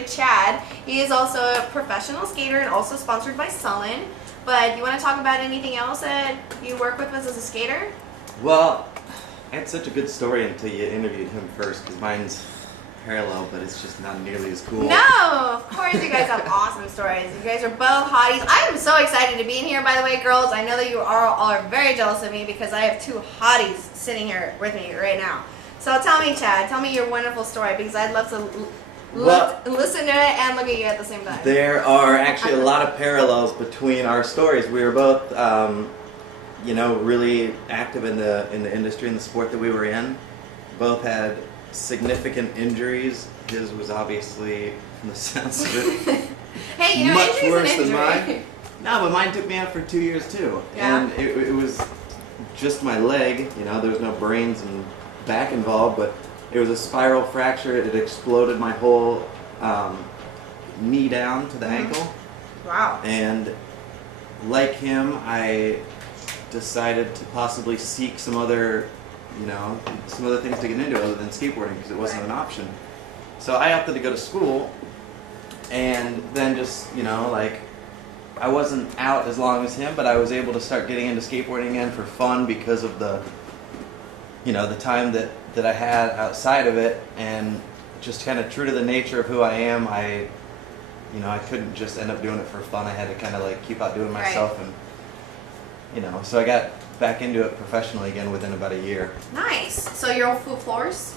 to Chad. He is also a professional skater and also sponsored by Sullen. But you want to talk about anything else that you work with as a skater? Well, I had such a good story until you interviewed him first, because mine's parallel, but it's just not nearly as cool. No, of course you guys have awesome stories. You guys are both hotties. I am so excited to be in here, by the way, girls. I know that you are very jealous of me because I have two hotties sitting here with me right now. So tell me, Chad, tell me your wonderful story, because I'd love to listen to it and look at you at the same time. There are actually a lot of parallels between our stories. We were both, really active in the industry, in the sport that we were in. Both had significant injuries. His was obviously, from the sounds of it, hey, much worse than mine. No, but mine took me out for 2 years too. Yeah. And it was just my leg. There was no brains and back involved, but it was a spiral fracture. It exploded my whole knee down to the ankle. Wow. And like him, I decided to possibly seek some other things to get into other than skateboarding, because it wasn't an option. So I opted to go to school, and then just, I wasn't out as long as him, but I was able to start getting into skateboarding again for fun because of the time that I had outside of it, and just kind of true to the nature of who I am, I couldn't just end up doing it for fun. I had to kind of keep out doing myself, and so I got back into it professionally again within about a year. Nice. So you're full force?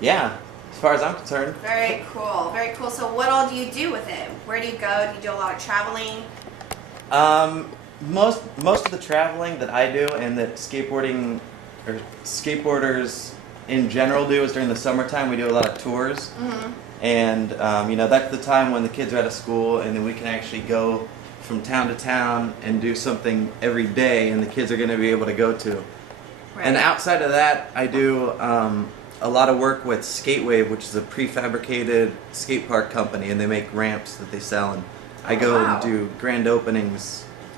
Yeah, as far as I'm concerned. Very cool. Very cool. So what all do you do with it? Where do you go? Do you do a lot of traveling? Most of the traveling that I do and that skateboarders in general do is during the summertime. We do a lot of tours. Mm-hmm. And that's the time when the kids are out of school, and then we can actually go from town to town and do something every day, and the kids are going to be able to go to. Right. And outside of that, I do a lot of work with Skatewave, which is a prefabricated skate park company, and they make ramps that they sell. And I go and do grand opening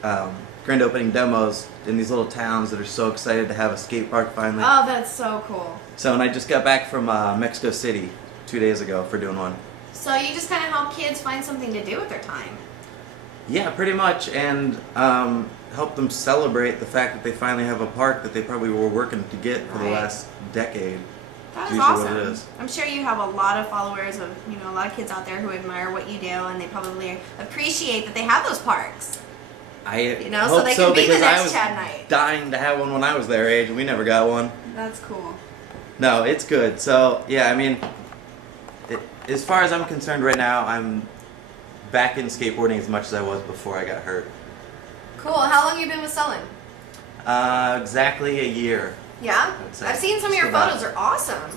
demos in these little towns that are so excited to have a skate park finally. Oh, that's so cool. So, and I just got back from Mexico City 2 days ago for doing one. So you just kind of help kids find something to do with their time. Yeah, pretty much, and help them celebrate the fact that they finally have a park that they probably were working to get for the last decade. That is awesome. I'm sure you have a lot of followers of, a lot of kids out there who admire what you do, and they probably appreciate that they have those parks. I so hope they so, can be the because I next was Chad night. dying to have one when I was their age, and we never got one. That's cool. No, it's good. So, yeah, I mean, as far as I'm concerned right now, I'm back in skateboarding as much as I was before I got hurt. Cool. How long have you been with Sullen? Exactly a year. Yeah? I've seen some of your photos. Are awesome.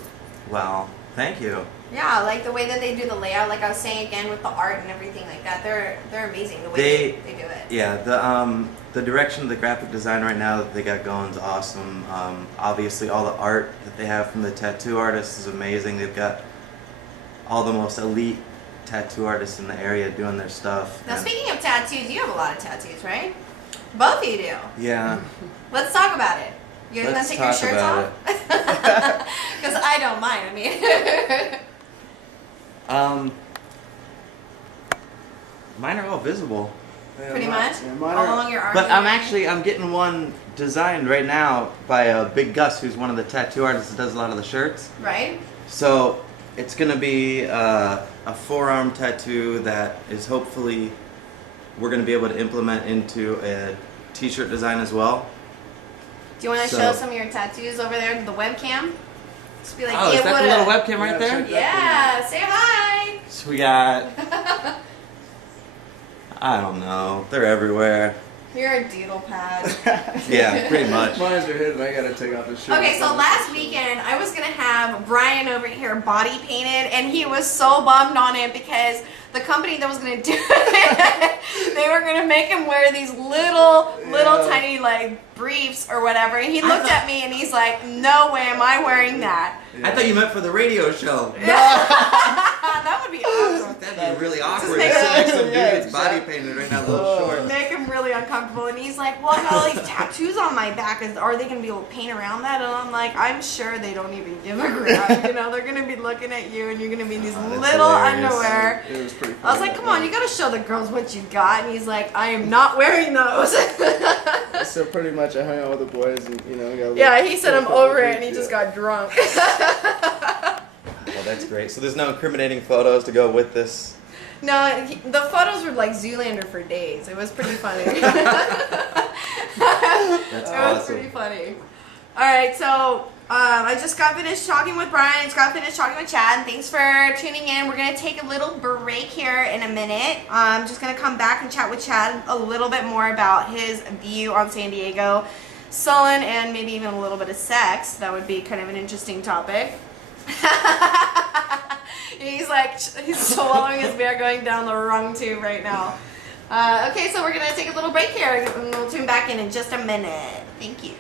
Well, thank you. Yeah, like the way that they do the layout, like I was saying again with the art and everything like that. They're amazing the way they do it. Yeah, the direction of the graphic design right now that they got going is awesome. Obviously, all the art that they have from the tattoo artists is amazing. They've got all the most elite tattoo artists in the area doing their stuff. Now, speaking of tattoos, you have a lot of tattoos, right? Both of you do. Yeah. Let's talk about it. You're going to take your shirts off? Because I don't mind, I mean. Mine are all visible. Pretty much? Yeah, all along your arm. But I'm getting one designed right now by Big Gus, who's one of the tattoo artists that does a lot of the shirts. Right. So it's going to be a forearm tattoo that is hopefully we're going to be able to implement into a t-shirt design as well. Do you want to show some of your tattoos over there to the webcam? Just be like, is that the little webcam right there? Yeah, say hi. So we got, I don't know, they're everywhere. You're a doodle pad. Yeah, pretty much. Mine's are hidden. I gotta take off his shirt. Okay, so last weekend I was gonna have Brian over here body painted, and he was so bummed on it because the company that was gonna do it, they were gonna make him wear these little tiny briefs or whatever. And he looked at me and he's like, "No way, am I wearing that?" I thought you meant for the radio show. That would be awesome. That'd be really awkward. make Some it- dude's body painted right now, a little short. Make him really uncomfortable. uncomfortable. And he's like, well, I got all these tattoos on my back. Are they going to be able to paint around that? And I'm like, I'm sure they don't even give a crap. You know, they're going to be looking at you and you're going to be in these little hilarious. underwear. It was pretty funny. I was like, come on, you got to show the girls what you got. And he's like, I am not wearing those. So pretty much I hung out with the boys and, you know, got a Yeah, little- he said I'm couple over it drinks, and he yeah. just got drunk. Well, that's great. So there's no incriminating photos to go with this. No, the photos were like Zoolander for days. It was pretty funny. That's It was awesome. pretty funny. All right, so I just got finished talking with Brian. I just got finished talking with Chad. And thanks for tuning in. We're going to take a little break here in a minute. I'm just going to come back and chat with Chad a little bit more about his view on San Diego, Sullen, and maybe even a little bit of sex. That would be kind of an interesting topic. He's swallowing his beer going down the wrong tube right now. Okay, so we're going to take a little break here and we'll tune back in just a minute. Thank you.